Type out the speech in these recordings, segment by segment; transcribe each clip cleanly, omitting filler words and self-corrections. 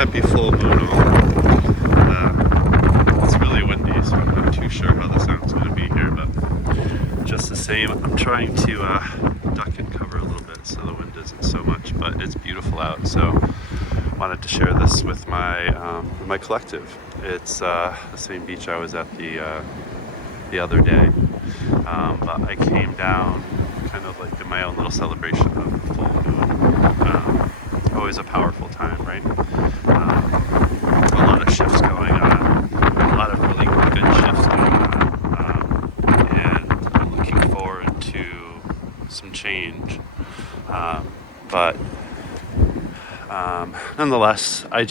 happy full moon all. It's really windy, so I'm not too sure how the sound's going to be here, but just the same, I'm trying to duck and cover a little bit so the wind isn't so much, but it's beautiful out, so wanted to share this with my collective. It's the same beach I was at the other day, but I came down kind of like in my own little celebration of the full moon. Always a powerful time, right? A lot of shifts going on, a lot of really good shifts going on, and I'm looking forward to some change. But nonetheless, I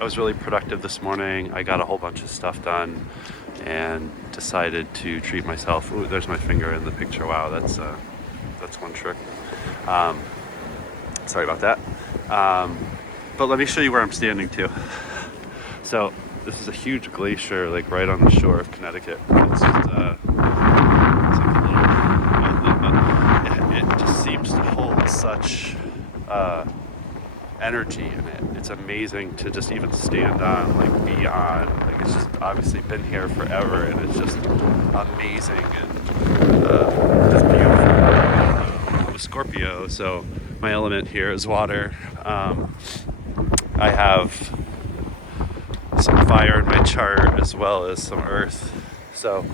was really productive this morning. I got a whole bunch of stuff done and decided to treat myself. Ooh, there's my finger in the picture. Wow, that's one trick. Sorry about that. But let me show you where I'm standing too. So this is a huge glacier, like right on the shore of Connecticut. It's just, it's like a little outlet, but it just seems to hold such energy in it. It's amazing to just even stand on, like be on. Like it's just obviously been here forever, and it's just amazing and just beautiful. I'm a Scorpio, so my element here is water. I have some fire in my chart as well as some earth, so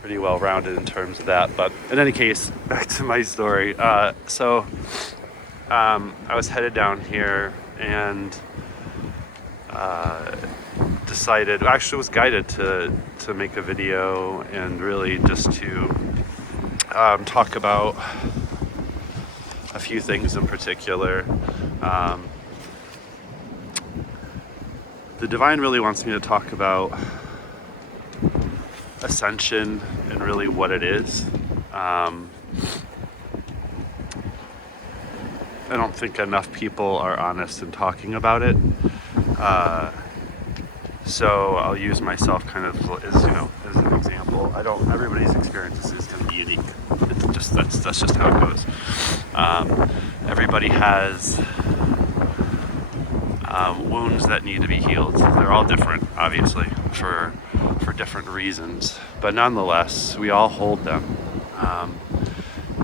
pretty well rounded in terms of that. But in any case, back to my story. So I was headed down here and was guided to make a video and really just to talk about a few things in particular. The divine really wants me to talk about ascension and really what it is. I don't think enough people are honest in talking about it. So I'll use myself kind of as an example. Everybody's experience is going to be unique. That's just how it goes. Everybody has wounds that need to be healed. They're all different, obviously, for different reasons. But nonetheless, we all hold them.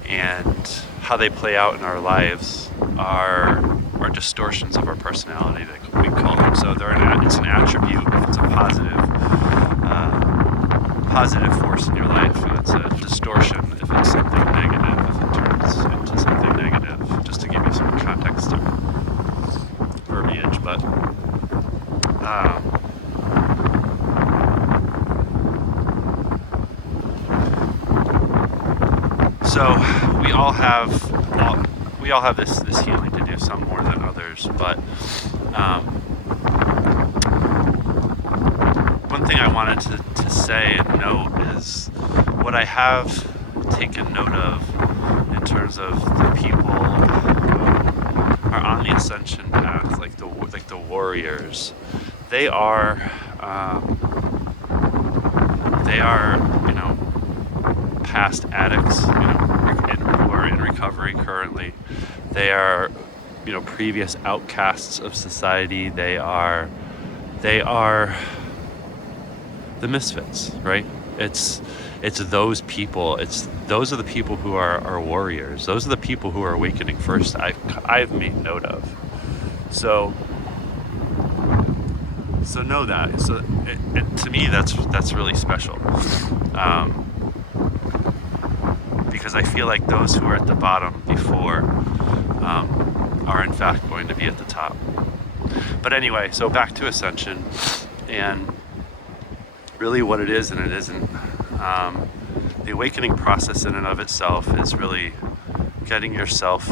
And how they play out in our lives are distortions of our personality, that we call them. So it's an attribute. If it's a positive force in your life, and it's a distortion if it's something negative, if it turns into something negative. Just to give you some context of verbiage, but so we all have this healing to do, some more than others. But one thing I wanted to say and note is what I have taken note of in terms of the people who are on the ascension path, like the warriors. They are past addicts, who are in recovery currently. They are previous outcasts of society. They are the misfits, right? It's those people. Those are the people who are warriors. Those are the people who are awakening first. I've made note of. So know that. So to me, that's really special, because I feel like those who are at the bottom before are in fact going to be at the top. But anyway, so back to ascension and really what it is and it isn't. The awakening process in and of itself is really getting yourself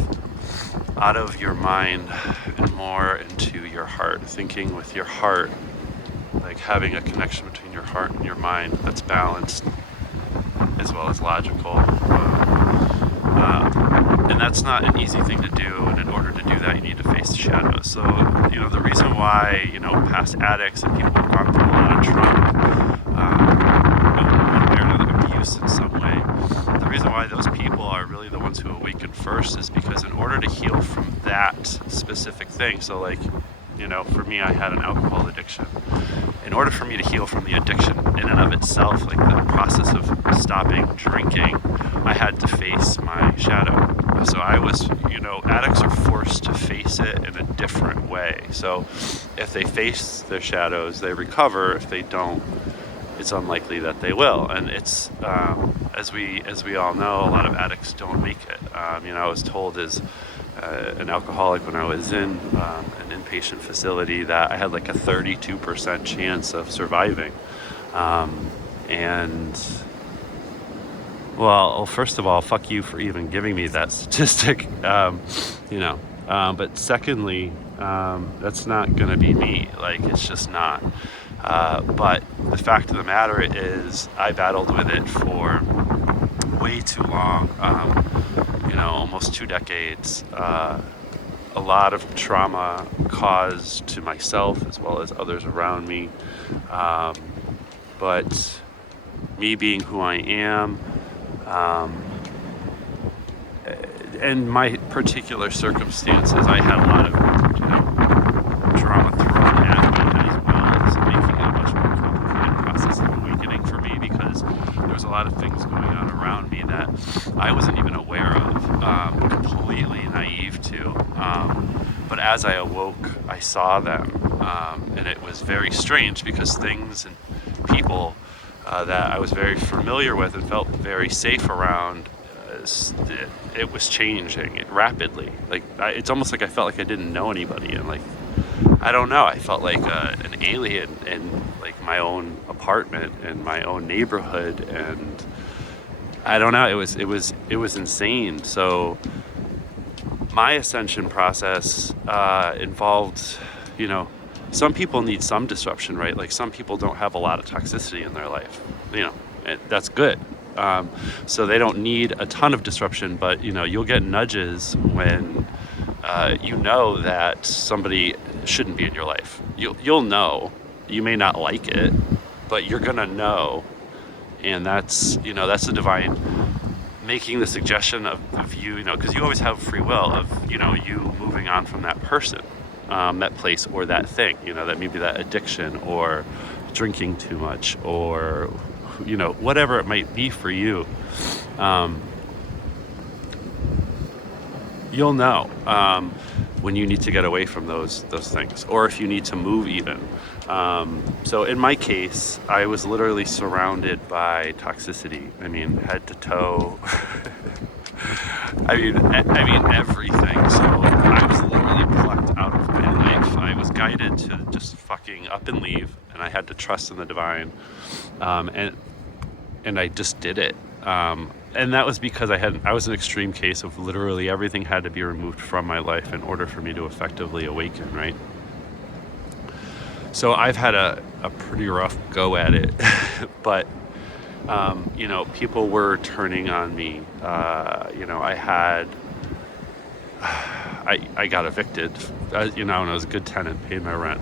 out of your mind and more into your heart, thinking with your heart, like having a connection between your heart and your mind that's balanced as well as logical. And that's not an easy thing to do, and in order to do that you need to face the shadows. So the reason why past addicts and people who've gone through a lot of trauma, abuse in some way, the reason why those people are really the ones who awaken first is because in order to heal from that specific thing, so like You know, for me, I had an alcohol addiction. In order for me to heal from the addiction in and of itself, like the process of stopping drinking, I had to face my shadow. So I was, you know, addicts are forced to face it in a different way. So if they face their shadows, they recover. If they don't, it's unlikely that they will. And it's, as we all know, a lot of addicts don't make it. You know, I was told as an alcoholic when I was in an inpatient facility that I had like a 32% chance of surviving. And well, first of all, fuck you for even giving me that statistic. You know, but secondly, that's not gonna be me. Like, it's just not. But the fact of the matter is, I battled with it for way too long. You know, almost 2 decades. A lot of trauma caused to myself as well as others around me. But me being who I am, and my particular circumstances, I had a lot of, you know, trauma thrown at me as well, so making it a much more complicated process of awakening for me, because there was a lot of things going on around me that I wasn't even aware of, completely naive to. But as I awoke, I saw them, and it was very strange because things and people that I was very familiar with and felt very safe around, it was changing it rapidly. Like, it's almost like I felt like I didn't know anybody, and like, I don't know, I felt like an alien in like my own apartment and my own neighborhood, and I don't know, it was insane. So my ascension process involved, you know, some people need some disruption, right? Like, some people don't have a lot of toxicity in their life, you know, and that's good. So they don't need a ton of disruption, but, you know, you'll get nudges when you know that somebody shouldn't be in your life. You'll know. You may not like it, but you're gonna know. And that's, you know, that's the divine making the suggestion of you, you know, because you always have free will of, you know, you moving on from that person, that place, or that thing, you know, that maybe that addiction or drinking too much, or, you know, whatever it might be for you. You'll know when you need to get away from those things, or if you need to move even. So in my case, I was literally surrounded by toxicity. I mean, head to toe. I mean everything. So I was literally plucked out of my life. I was guided to just fucking up and leave, and I had to trust in the divine. And I just did it. And that was because I was an extreme case of literally everything had to be removed from my life in order for me to effectively awaken, right? So I've had a pretty rough go at it, but, you know, people were turning on me. You know, I got evicted, you know, and I was a good tenant, paid my rent.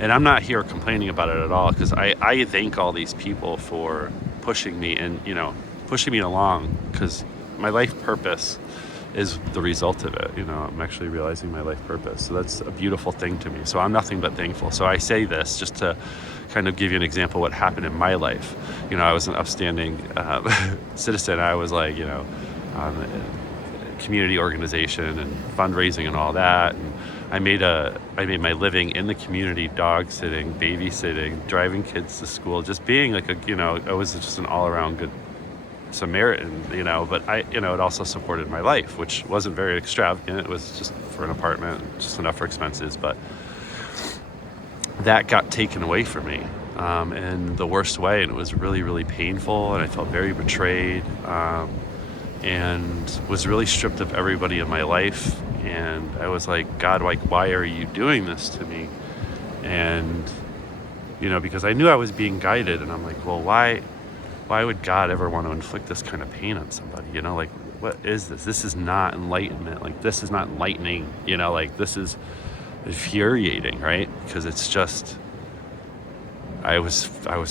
And I'm not here complaining about it at all, because I thank all these people for pushing me and, you know, pushing me along, because my life purpose is the result of it. You know, I'm actually realizing my life purpose. So that's a beautiful thing to me. So I'm nothing but thankful. So I say this just to kind of give you an example of what happened in my life. You know, I was an upstanding citizen. I was like, you know, community organization and fundraising and all that. And I made my living in the community, dog sitting, babysitting, driving kids to school, just being like a, you know, I was just an all around good Samaritan, you know, but you know, it also supported my life, which wasn't very extravagant. It was just for an apartment, just enough for expenses, but that got taken away from me in the worst way, and it was really, really painful, and I felt very betrayed, and was really stripped of everybody in my life. And I was like, God, like, why are you doing this to me? And, you know, because I knew I was being guided, and I'm like, well, why would God ever want to inflict this kind of pain on somebody? You know, like, what is this? This is not enlightenment. Like, this is not enlightening, you know, like, this is infuriating, right? Because it's just, I was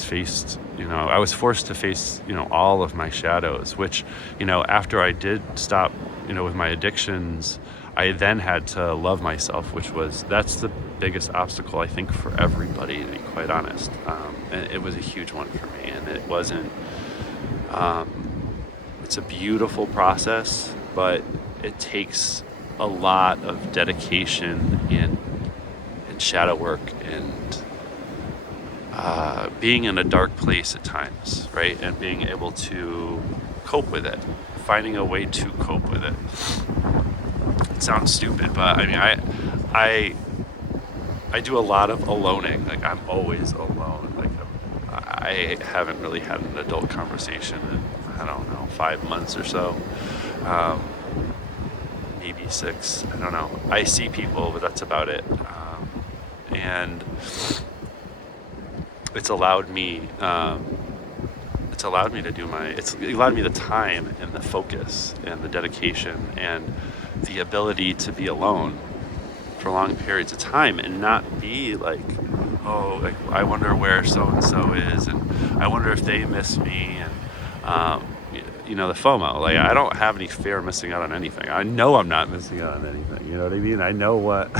faced, you know, I was forced to face, you know, all of my shadows, which, you know, after I did stop, you know, with my addictions, I then had to love myself, that's the biggest obstacle, I think, for everybody, to be quite honest. And it was a huge one for me, and it wasn't, it's a beautiful process, but it takes a lot of dedication and shadow work and being in a dark place at times, right? And being able to cope with it, finding a way to cope with it. It sounds stupid, but I mean, I do a lot of aloning. Like, I'm always alone. Like, I haven't really had an adult conversation in, I don't know, 5 months or so. Maybe 6. I don't know. I see people, but that's about it. And it's allowed me to do it's allowed me the time and the focus and the dedication and the ability to be alone for long periods of time and not be like, oh, like, I wonder where so-and-so is, and I wonder if they miss me, and the FOMO. Like, I don't have any fear of missing out on anything. I know I'm not missing out on anything, you know what I mean? I know what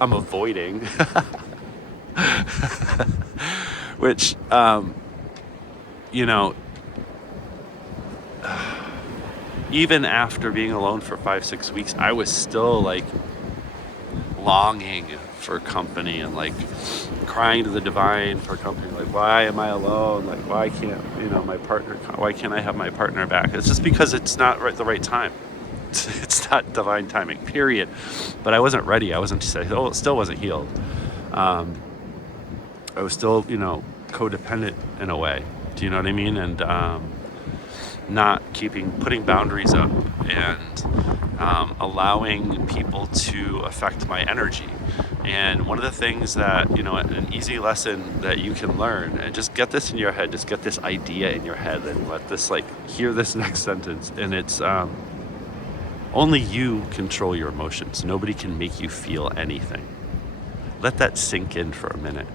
I'm avoiding. Which, even after being alone for 5-6 weeks, I was still like longing for company and like crying to the divine for company. Like, why am I alone? Like, why can't why can't I have my partner back? It's just because it's not the right time. It's not divine timing, period. But I wasn't ready. I still wasn't healed. I was still, codependent in a way. Do you know what I mean? And not putting boundaries up and allowing people to affect my energy. And one of the things that, an easy lesson that you can learn, and just get this in your head, just get this idea in your head, and let this, hear this next sentence. And it's, only you control your emotions. Nobody can make you feel anything. Let that sink in for a minute.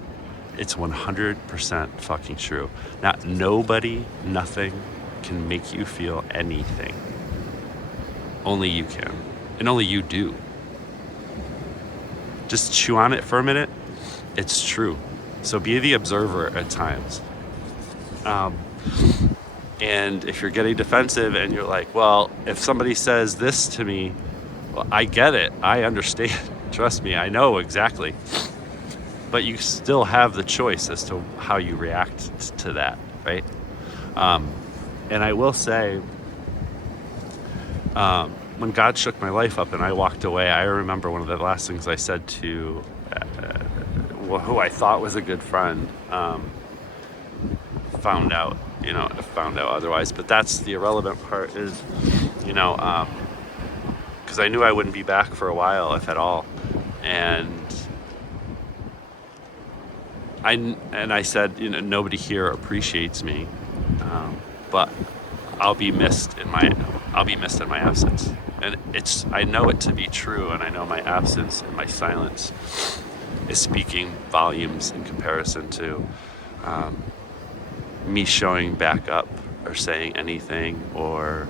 It's 100% fucking true. Nobody, nothing can make you feel anything. Only you can. And only you do. Just chew on it for a minute. It's true. So be the observer at times. And if you're getting defensive and you're like, well, if somebody says this to me, well, I get it. I understand. Trust me, I know exactly. But you still have the choice as to how you react to that, right? And I will say, when God shook my life up and I walked away, I remember one of the last things I said to who I thought was a good friend, found out otherwise. But that's the irrelevant part is, because I knew I wouldn't be back for a while, if at all. And I said, nobody here appreciates me, but I'll be missed in my absence. And I know it to be true, and I know my absence and my silence is speaking volumes in comparison to me showing back up or saying anything or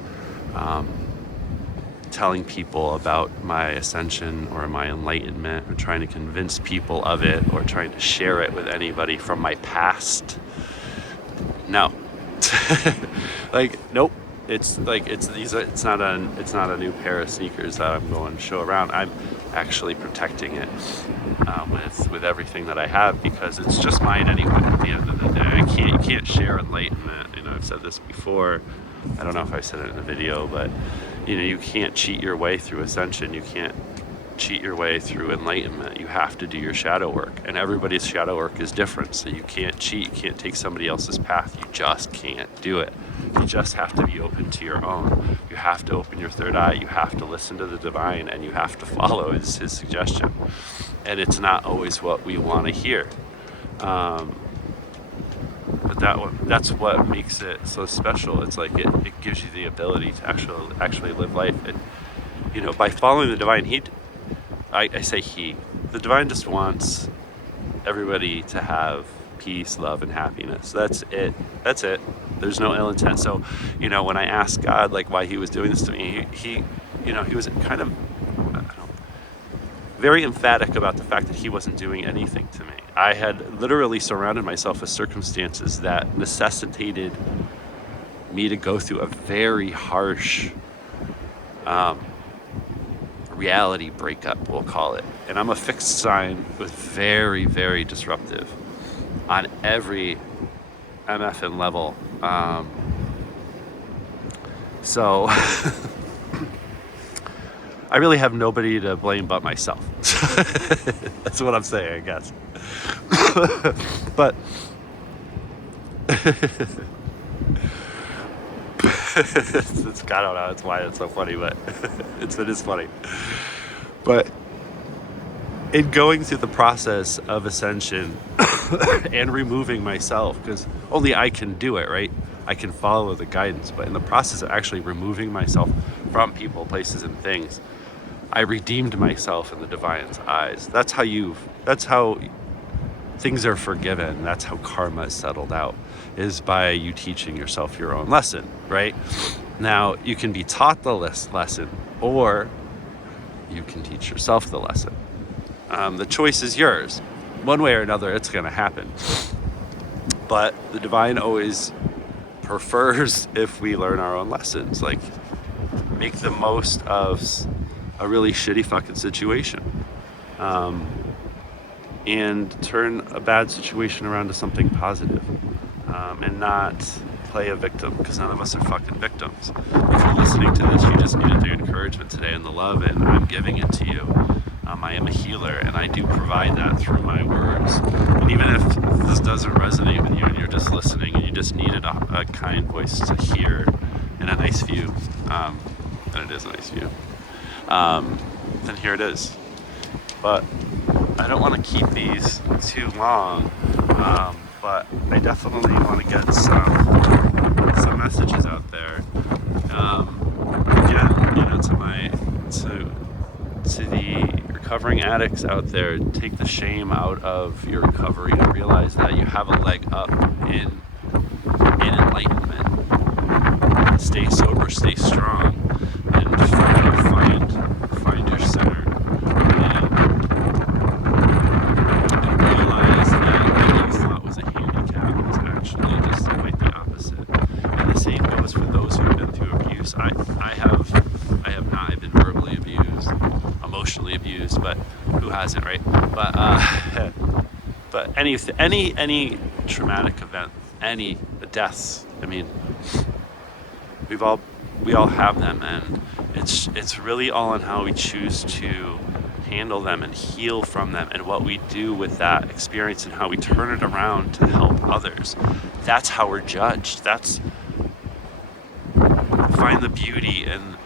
telling people about my ascension or my enlightenment or trying to convince people of it or trying to share it with anybody from my past. No. Nope. It's not a new pair of sneakers that I'm going to show around. I'm actually protecting it with everything that I have, because it's just mine anyway. At the end of the day, you can't share enlightenment. I've said this before. I don't know if I said it in the video, but you can't cheat your way through ascension. You can't cheat your way through enlightenment. You have to do your shadow work, and everybody's shadow work is different. So you can't cheat. You can't take somebody else's path. You just can't do it. You just have to be open to your own. You have to open your third eye. You have to listen to the divine, and you have to follow his suggestion. And it's not always what we want to hear. But that's what makes it so special. It's like it gives you the ability to actually live life. And by following the divine, the divine just wants everybody to have peace, love, and happiness. That's it. There's no ill intent. So, when I asked God why he was doing this to me, he he was kind of, I don't know, very emphatic about the fact that he wasn't doing anything to me. I had literally surrounded myself with circumstances that necessitated me to go through a very harsh reality breakup, we'll call it. And I'm a fixed sign with very, very disruptive on every MFN level. So I really have nobody to blame but myself. That's what I'm saying, I guess. But it's, I don't know, it's why it's so funny, but it is funny. But in going through the process of ascension and removing myself, because only I can do it, right? I can follow the guidance, but in the process of actually removing myself from people, places, and things, I redeemed myself in the divine's eyes. That's how things are forgiven. That's how karma is settled out, is by you teaching yourself your own lesson, right? Now, you can be taught the lesson, or you can teach yourself the lesson. The choice is yours. One way or another, it's going to happen. But the divine always prefers if we learn our own lessons. Like, make the most of a really shitty fucking situation. And turn a bad situation around to something positive. And not play a victim, because none of us are fucking victims. If you're listening to this, you just needed the encouragement today and the love, and I'm giving it to you. I am a healer, and I do provide that through my words. And even if this doesn't resonate with you and you're just listening and you just needed a kind voice to hear and a nice view, and it is a nice view, then here it is. But I don't want to keep these too long, but I definitely want to get some messages out there. Again, to the recovering addicts out there, take the shame out of your recovery and realize that you have a leg up in enlightenment. Stay sober, stay strong, and find your center. And realize that what you thought was a handicap is actually just quite the opposite. And the same goes for those who have been through abuse. I have not. I've been verbally abused, emotionally abused, but who hasn't, right? But any traumatic event, any deaths, I mean, we all have them, and it's really all on how we choose to handle them and heal from them, and what we do with that experience and how we turn it around to help others. That's how we're judged. That's find the beauty in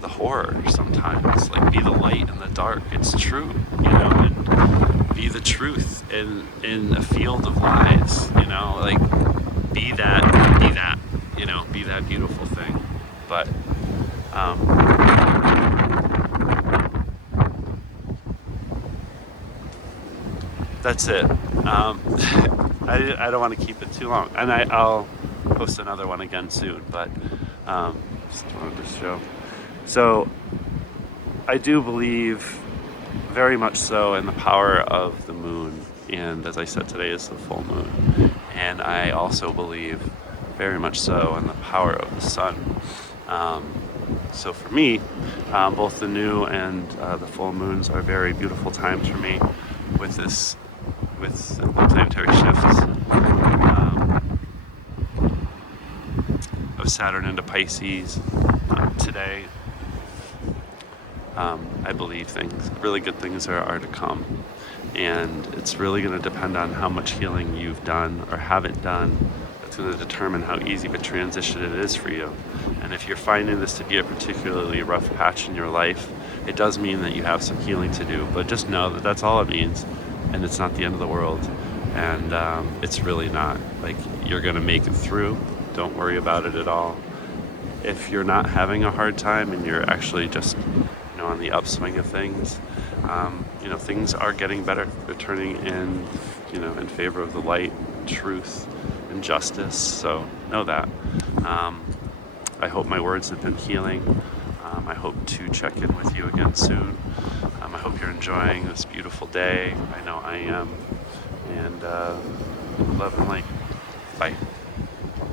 the horror sometimes. Like, be the light in the dark. It's true, and be the truth in a field of lies, like be that, be that beautiful thing. But that's it. I don't want to keep it too long, and I'll post another one again soon, but just wanted to show. So I do believe very much so in the power of the moon, and as I said, today is the full moon, and I also believe very much so in the power of the sun. So for me, both the new and the full moons are very beautiful times for me with the planetary shifts of Saturn into Pisces. Today, I believe really good things are to come, and it's really going to depend on how much healing you've done or haven't done. That's going to determine how easy of a transition it is for you. And if you're finding this to be a particularly rough patch in your life, it does mean that you have some healing to do, but just know that that's all it means, and it's not the end of the world, and it's really not. Like, you're going to make it through. Don't worry about it at all. If you're not having a hard time and you're actually just on the upswing of things, things are getting better. They're turning in favor of the light, truth, and justice. So know that. I hope my words have been healing. I hope to check in with you again soon. I hope you're enjoying this beautiful day. I know I am. And love and light. Bye.